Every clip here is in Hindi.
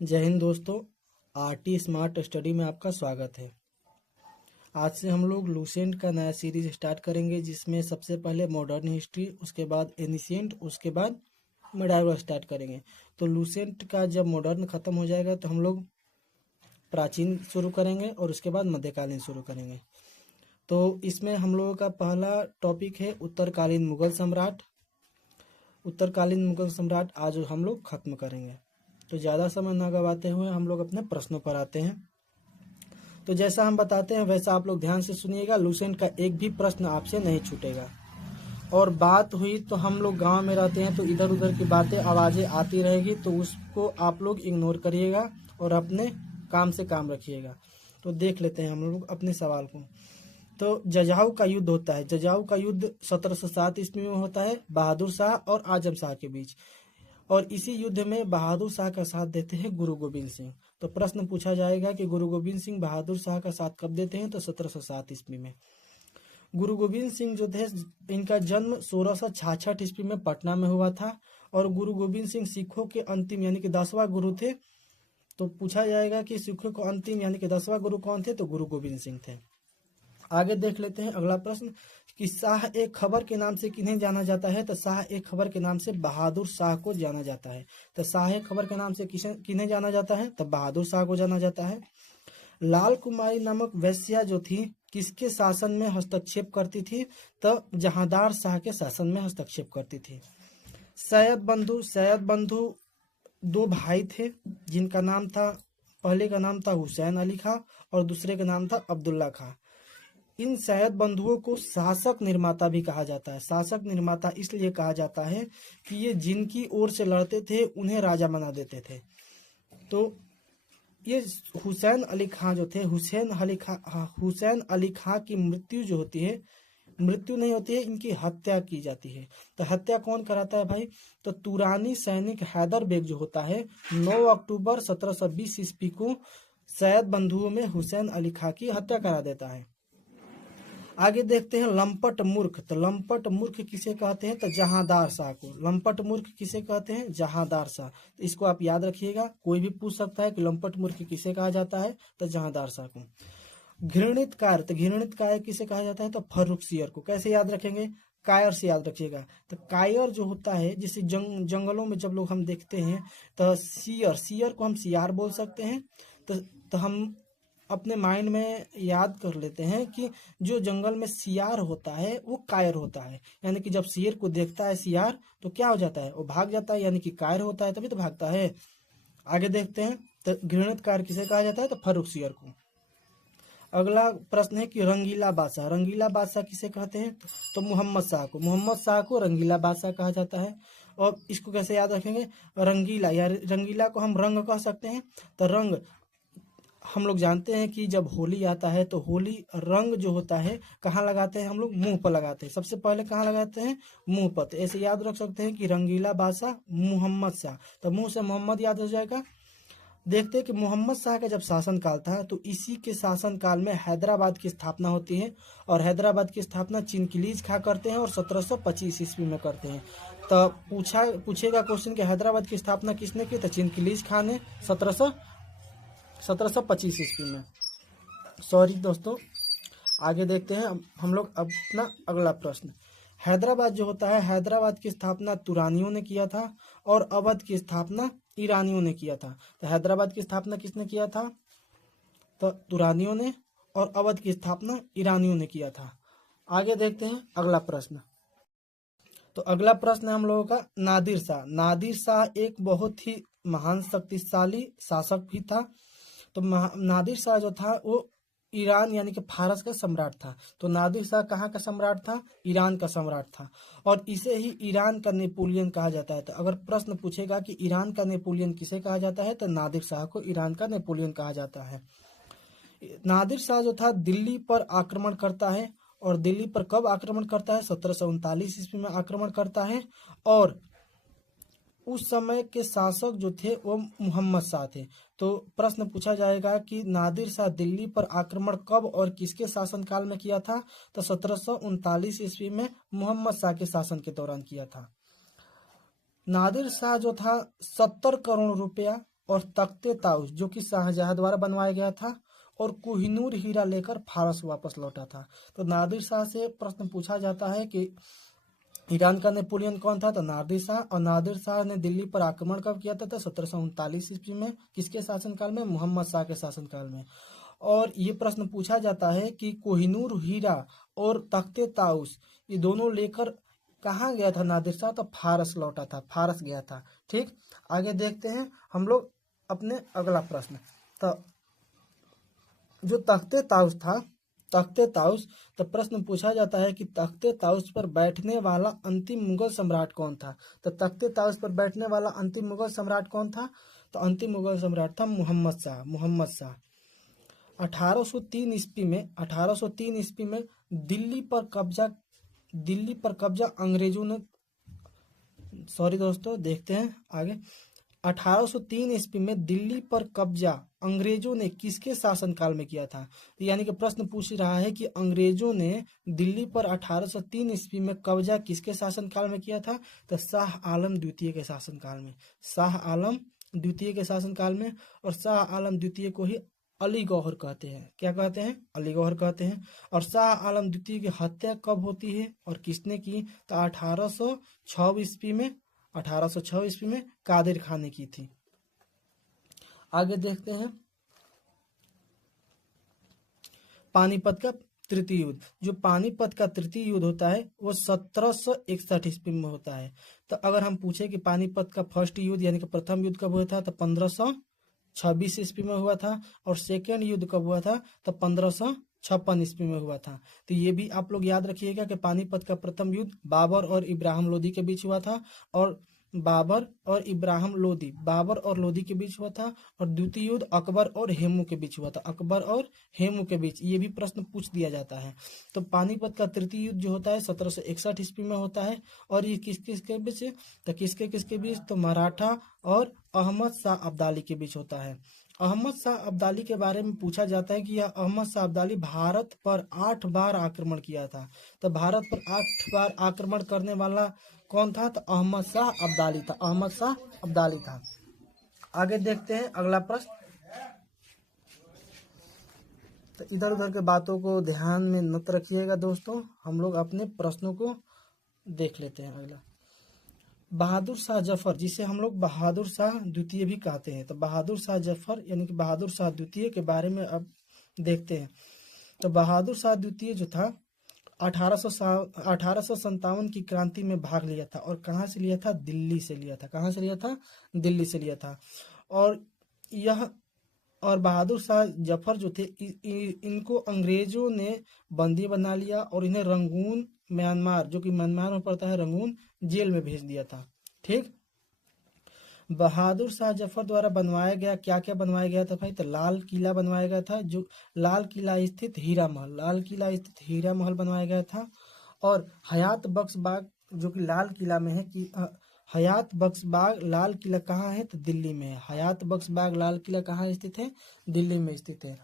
जय हिंद दोस्तों। आरटी स्मार्ट स्टडी में आपका स्वागत है। आज से हम लोग लूसेंट का नया सीरीज स्टार्ट करेंगे, जिसमें सबसे पहले मॉडर्न हिस्ट्री, उसके बाद एनिशिएंट, उसके बाद मिडाइवल स्टार्ट करेंगे। तो लूसेंट का जब मॉडर्न ख़त्म हो जाएगा तो हम लोग प्राचीन शुरू करेंगे और उसके बाद मध्यकालीन शुरू करेंगे। तो इसमें हम लोगों का पहला टॉपिक है उत्तरकालीन मुगल सम्राट। उत्तरकालीन मुगल सम्राट आज हम लोग खत्म करेंगे। तो ज़्यादा समय ना गवाते हुए हम लोग अपने प्रश्नों पर आते हैं। तो जैसा हम बताते हैं वैसा आप लोग ध्यान से सुनिएगा। लूसेंट का एक भी प्रश्न आपसे नहीं छूटेगा। और बात हुई तो हम लोग गांव में रहते हैं, तो इधर उधर की बातें आवाज़ें आती रहेगी, तो उसको आप लोग इग्नोर करिएगा और अपने काम से काम रखिएगा। तो देख लेते हैं हम लोग अपने सवाल को। तो जजाऊ का युद्ध होता है। जजाऊ का युद्ध 1707 ईस्वी में होता है, बहादुर शाह और आजम शाह के बीच। और इसी युद्ध में बहादुर शाह का साथ देते हैं गुरु गोविंद सिंह। तो प्रश्न पूछा जाएगा कि गुरु गोविंद सिंह बहादुर शाह का साथ कब देते हैं? तो 1707 ईस्वी में। गुरु गोविंद सिंह जो थे, इनका जन्म 1666 ईस्वी में पटना में हुआ था। और गुरु गोविंद सिंह सिखों के अंतिम यानी कि 10वां गुरु थे। तो पूछा जाएगा कि सिखों को अंतिम यानी कि 10वां गुरु कौन थे? तो गुरु गोविंद सिंह थे। आगे देख लेते हैं अगला प्रश्न कि शाह ए खबर के नाम से किन्हें जाना जाता है? तो शाह ए खबर के नाम से बहादुर शाह को जाना जाता है। तो शाह ए खबर के नाम से किन्हें जाना जाता है? तो बहादुर शाह को जाना जाता है। लाल कुमारी नामक वेश्या जो थी, किसके शासन में हस्तक्षेप करती थी? तो जहांदार शाह के शासन में हस्तक्षेप करती थी। सैयद बंधु दो भाई थे, जिनका नाम था, पहले का नाम था हुसैन अली खां और दूसरे का नाम था अब्दुल्ला खां। इन सैयद बंधुओं को शासक निर्माता भी कहा जाता है। शासक निर्माता इसलिए कहा जाता है कि ये जिनकी ओर से लड़ते थे उन्हें राजा बना देते थे। तो ये हुसैन अली खां जो थे, हुसैन अली खां की मृत्यु जो होती है, मृत्यु नहीं होती है, इनकी हत्या की जाती है। तो हत्या कौन कराता है भाई? तो तुरानी सैनिक हैदर बेग जो होता है, 9 अक्टूबर 1720 ईस्वी को सैयद बंधुओं में हुसैन अली खां की हत्या करा देता है। आगे देखते हैं लंपट मूर्ख। तो लंपट मूर्ख किसे कहते हैं? तो जहांदार शाह को। लंपट मूर्ख किसे कहते हैं? जहांदार शाह। तो इसको आप याद रखिएगा, कोई भी पूछ सकता है कि लंपट मूर्ख किसे कहा जाता है? तो जहांदार शाह को। घृणित कायर। तो घृणित कायर किसे कहा जाता है? तो फर्रुखसियर को। कैसे याद रखेंगे? कायर से याद रखिएगा। तो कायर जो होता है, जिसे जंगलों में जब लोग हम देखते हैं, तो सियर को हम सियार बोल सकते हैं। तो हम अपने माइंड में याद कर लेते हैं कि जो जंगल में सियार होता है वो कायर होता है। यानी कि जब शेर को देखता है सियार तो क्या हो जाता है? वो भाग जाता है, यानी कि कायर होता है, तभी तो भागता है। आगे देखते हैं तो घृणित कायर किसे कहा जाता है? तो फर्रुखसियर को। अगला प्रश्न है कि रंगीला बादशाह। रंगीला बादशाह किसे कहते हैं? तो मोहम्मद शाह को। मोहम्मद शाह को रंगीला बादशाह कहा जाता है। और इसको कैसे याद रखेंगे? रंगीला या रंगीला को हम रंग कह सकते हैं। तो रंग हम लोग जानते हैं कि जब होली आता है तो होली रंग जो होता है कहाँ लगाते हैं? हम लोग मुंह पर लगाते हैं। सबसे पहले कहाँ लगाते हैं? मुंह पर। तो ऐसे याद रख सकते हैं कि रंगीला बादशाह मोहम्मद शाह। तो मुंह से मोहम्मद याद हो जाएगा। देखते हैं कि मोहम्मद शाह का जब शासनकाल था तो इसी के शासनकाल में हैदराबाद की स्थापना होती है। और हैदराबाद की स्थापना चिनकिलीज खां करते हैं और 1725 ईस्वी में करते हैं। तो पूछेगा क्वेश्चन कि हैदराबाद की स्थापना किसने की? तो चिनकिलीज खां ने 1725 ईस्वी में। सॉरी दोस्तों, आगे देखते हैं हम लोग अपना अगला प्रश्न। हैदराबाद जो होता है, हैदराबाद की स्थापना तुरानियों ने किया था और अवध की स्थापना ईरानियों ने किया था। तो हैदराबाद की स्थापना किसने किया था? तो तुरानियों ने। और अवध की स्थापना ईरानियों ने किया था। आगे देखते हैं अगला प्रश्न। तो अगला प्रश्न है हम लोगों का नादिर शाह। नादिर शाह एक बहुत ही महान शक्तिशाली शासक भी था। तो नादिर शाह जो था वो ईरान यानी कि फारस का सम्राट था। तो नादिर शाह कहाँ का सम्राट था? ईरान का सम्राट था। और इसे ही ईरान का नेपोलियन कहा जाता है। तो अगर प्रश्न पूछेगा कि ईरान का नेपोलियन किसे कहा जाता है, तो नादिर शाह को ईरान का नेपोलियन कहा जाता है। नादिर शाह जो था दिल्ली पर आक्रमण करता है। और दिल्ली पर कब आक्रमण करता है? 1739 ईस्वी में आक्रमण करता है। और उस समय के शासक जो थे वो मोहम्मद शाह थे। तो प्रश्न पूछा जाएगा कि नादिर शाह दिल्ली पर आक्रमण कब और किसके शासनकाल में किया था? तो 1739 ईस्वी में मोहम्मद शाह के शासन के दौरान किया था। नादिर शाह जो था 70 करोड़ रुपया और तख्ते ताउस जो कि शाहजहां द्वारा बनवाया गया था, और कोहिनूर हीरा लेकर फारस वापस लौटा था। तो नादिर शाह से प्रश्न पूछा जाता है कि ईरान का नेपोलियन कौन था, तो नादिर शाह। और नादिर शाह ने दिल्ली पर आक्रमण कब किया था, तो 1739 ईस्वी में। किसके शासनकाल में, मोहम्मद शाह के शासनकाल में। और ये प्रश्न पूछा जाता है कि कोहिनूर हीरा और तख्ते ताउस ये दोनों लेकर कहाँ गया था नादिर शाह, तो फारस लौटा था, फारस गया था। ठीक, आगे देखते हैं हम लोग अपने अगला प्रश्न। तो जो तख्ते ताउस था, तख्ते ताउस, तो प्रश्न पूछा जाता है कि तख्ते ताउस पर बैठने वाला अंतिम मुगल सम्राट कौन था। तो तख्ते ताउस पर बैठने वाला अंतिम मुगल सम्राट कौन था, तो अंतिम मुगल सम्राट था मोहम्मद शाह। मोहम्मद शाह 1803 ईस्वी में दिल्ली पर कब्जा अंग्रेजों ने, सॉरी दोस्तों देखते हैं आगे। 1803 ईस्वी में दिल्ली पर कब्जा अंग्रेजों ने किसके शासनकाल में किया था। तो यानी कि प्रश्न पूछ रहा है कि अंग्रेजों ने दिल्ली पर 1803 ईस्वी में कब्जा किसके शासनकाल में किया था, तो शाह आलम द्वितीय के शासनकाल में। शाह आलम द्वितीय के शासनकाल में। और शाह आलम द्वितीय को ही अली गौहर कहते हैं। क्या कहते हैं, अली गौहर कहते हैं। और शाह आलम द्वितीय की हत्या कब होती है और किसने की, तो 1806 ईस्वी में। 1806 ईस्वी में कादिर खान ने की थी। आगे देखते हैं पानीपत का तृतीय युद्ध। जो पानीपत का तृतीय युद्ध होता है वो 1761 ईस्वी में होता है। तो अगर हम पूछे कि पानीपत का फर्स्ट युद्ध यानी कि प्रथम युद्ध कब हुआ था, तो 1526 ईस्वी में हुआ था। और सेकेंड युद्ध कब हुआ था, तो 1556 ईस्वी में हुआ था। तो ये भी आप लोग याद रखिएगा कि पानीपत का प्रथम युद्ध बाबर और इब्राहिम लोदी के बीच हुआ था। और बाबर और लोदी के बीच हुआ था। और द्वितीय युद्ध अकबर और हेमू के बीच हुआ था। अकबर और हेमू के बीच, ये भी प्रश्न पूछ दिया जाता है। तो पानीपत का तृतीय युद्ध जो होता है 1761 ईस्वी में होता है। और ये किस किस के बीच, तो किसके बीच, तो मराठा और अहमद शाह अब्दाली के बीच होता है। अहमद शाह अब्दाली के बारे में पूछा जाता है कि यह अहमद शाह अब्दाली भारत पर 8 बार आक्रमण किया था। तो भारत पर 8 बार आक्रमण करने वाला कौन था, तो अहमद शाह अब्दाली था। अहमद शाह अब्दाली था। आगे देखते हैं अगला प्रश्न। तो इधर उधर के बातों को ध्यान में मत रखिएगा दोस्तों, हम लोग अपने प्रश्नों को देख लेते हैं। अगला बहादुर शाह जफर, जिसे हम लोग बहादुर शाह द्वितीय भी कहते हैं। तो बहादुर शाह जफर यानी कि बहादुर शाह द्वितीय के बारे में अब देखते हैं। तो बहादुर शाह द्वितीय जो था 1857 की क्रांति में भाग लिया था। और कहाँ से लिया था, दिल्ली से लिया था। कहाँ से लिया था, दिल्ली से लिया था। और बहादुर शाह जफर जो थे इनको अंग्रेजों ने बंदी बना लिया और इन्हें रंगून म्यांमार, जो कि म्यांमार में पड़ता है, रंगून जेल में भेज दिया था। ठीक, बहादुर शाह जफर द्वारा बनवाया गया क्या क्या बनवाया गया था भाई, तो लाल किला बनवाया गया था, जो लाल किला स्थित हीरा महल बनवाया गया था। और हयात बख्श बाग जो कि लाल किला में है कि हयात बख्श बाग लाल किला कहाँ है, तो दिल्ली में है। हयात बख्श बाग लाल किला कहाँ स्थित है, दिल्ली में स्थित है।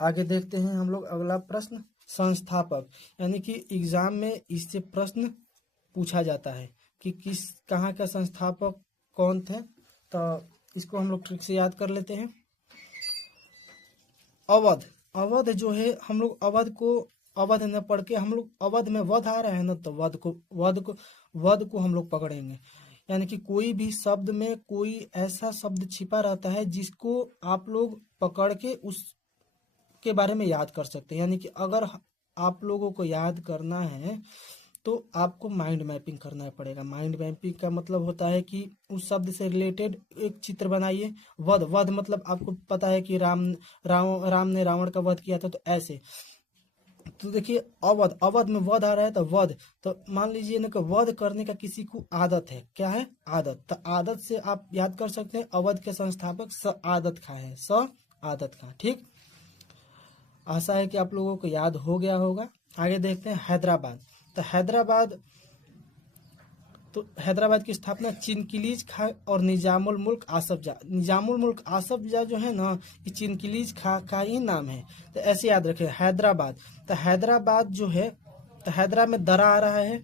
आगे देखते हैं हम लोग अगला प्रश्न। संस्थापक यानी कि एग्जाम में इससे प्रश्न पूछा जाता है कि कहाँ का संस्थापक कौन थे। तो इसको हम लोग ट्रिक से याद कर लेते हैं। अवध जो है, हम लोग अवध न पढ़ के हम लोग अवध में वध आ रहा है ना, तो वध को हम लोग पकड़ेंगे। यानी कि कोई भी शब्द में कोई ऐसा शब्द छिपा रहता है जिसको आप लोग पकड़ के उसके बारे में याद कर सकते हैं। यानी कि अगर आप लोगों को याद करना है तो आपको माइंड मैपिंग करना पड़ेगा। माइंड मैपिंग का मतलब होता है कि उस शब्द से रिलेटेड एक चित्र बनाइए। वध मतलब आपको पता है कि राम ने रावण का वध किया था, तो ऐसे। तो देखिए अवध में वध आ रहा है, तो वध, तो मान लीजिए ना कि वध करने का किसी को आदत है। क्या है, आदत। तो आदत से आप याद कर सकते हैं अवध के संस्थापक आदत खां है, आदत खां। ठीक, आशा है कि आप लोगों को याद हो गया होगा। आगे देखते हैं हैदराबाद। तो हैदराबाद की स्थापना चिनकिलीज खां और निजामुल मुल्क आसफ जा जो है ना, ये चिनकिलीज खां का ही नाम है। तो ऐसे याद रखें हैदराबाद। तो हैदराबाद जो है, तो हैदरा में दरा आ रहा है,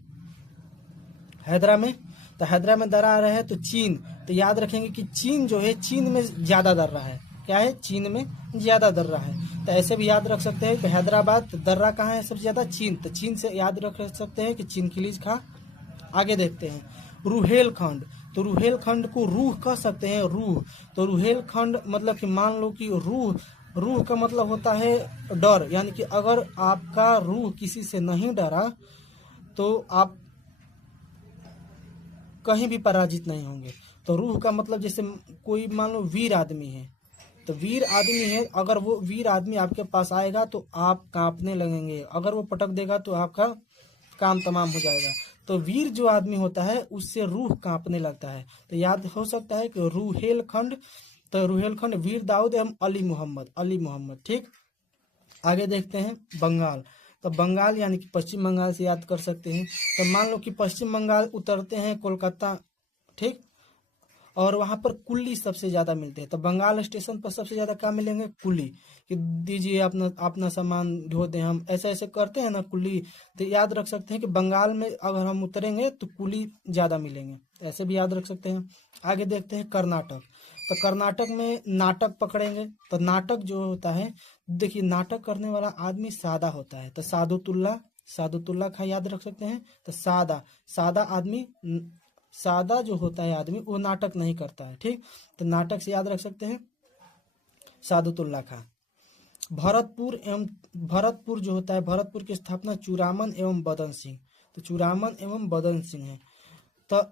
तो हैदरा में दरार है तो चीन, तो याद रखेंगे कि चीन जो है चीन में ज़्यादा दर्रा है। क्या है? चीन में ज़्यादा दर्रा है। तो ऐसे भी याद रख सकते हैं कि हैदराबाद दर्रा कहाँ है सबसे ज़्यादा? चीन। तो चीन से याद रख सकते हैं कि चीन खिलीज कहाँ। आगे देखते हैं रुहेलखंड। तो रुहेलखंड को रूह कह सकते हैं, रूह। तो रुहेलखंड मतलब कि मान लो कि रूह, रूह का मतलब होता है डर, यानी कि अगर आपका रूह किसी से नहीं डरा तो आप कहीं भी पराजित नहीं होंगे। तो रूह का मतलब जैसे कोई मान लो वीर आदमी है, तो वीर आदमी है, अगर वो वीर आदमी आपके पास आएगा तो आप कांपने लगेंगे, अगर वो पटक देगा तो आपका काम तमाम हो जाएगा। तो वीर जो आदमी होता है उससे रूह कांपने लगता है। तो याद हो सकता है कि रुहेलखंड, तो रुहेलखंड वीर दाऊद एवं अली मोहम्मद, अली मोहम्मद। ठीक, आगे देखते हैं बंगाल। तो बंगाल यानी कि पश्चिम बंगाल से याद कर सकते हैं। तो मान लो कि पश्चिम बंगाल उतरते हैं कोलकाता, ठीक, और वहाँ पर कुल्ली सबसे ज़्यादा मिलते हैं। तो बंगाल स्टेशन पर सबसे ज़्यादा क्या मिलेंगे? कुल्ली, कि दीजिए अपना अपना सामान ढो दें, हम ऐसे ऐसे करते हैं ना कुल्ली। तो याद रख सकते हैं कि बंगाल में अगर हम उतरेंगे तो कुल्ली ज़्यादा मिलेंगे, ऐसे भी याद रख सकते हैं। आगे देखते हैं कर्नाटक। तो कर्नाटक में नाटक पकड़ेंगे। तो नाटक जो होता है, देखिए नाटक करने वाला आदमी सादा होता है, तो सादुतुल्ला, सादुतुल्ला का याद रख सकते हैं। तो सादा, सादा आदमी, सादा जो होता है आदमी वो नाटक नहीं करता है। ठीक, तो नाटक से याद रख सकते हैं सादुतुल्ला खां। भरतपुर एवं, भरतपुर जो होता है, भरतपुर की स्थापना चूड़ामन एवं बदन सिंह, तो चूड़ामन एवं बदन सिंह है। तो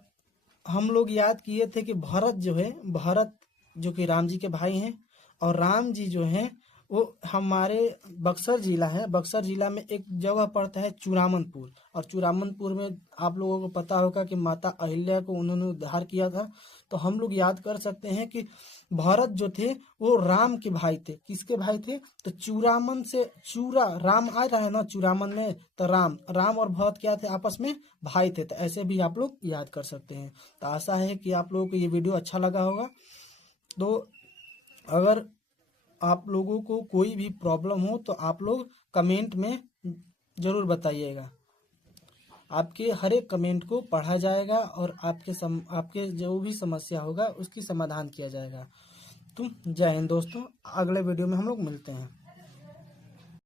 हम लोग याद किए थे कि भरत जो है, भरत जो कि राम जी के भाई हैं, और राम जी जो हैं वो हमारे बक्सर जिला है, बक्सर जिला में एक जगह पड़ता है चूड़ामनपुर, और चूड़ामनपुर में आप लोगों को पता होगा कि माता अहिल्या को उन्होंने उद्धार किया था। तो हम लोग याद कर सकते हैं कि भरत जो थे वो राम के भाई थे। किसके भाई थे? तो चूड़ामन से, चूड़ा राम आ रहा है ना चूड़ामन में, तो राम, राम और भरत क्या थे? आपस में भाई थे। तो ऐसे भी आप लोग याद कर सकते हैं। तो आशा है कि आप लोगों को ये वीडियो अच्छा लगा होगा। तो अगर आप लोगों को कोई भी प्रॉब्लम हो तो आप लोग कमेंट में ज़रूर बताइएगा। आपके हर एक कमेंट को पढ़ा जाएगा और आपके जो भी समस्या होगा उसकी समाधान किया जाएगा। तो जय हिंद दोस्तों, अगले वीडियो में हम लोग मिलते हैं।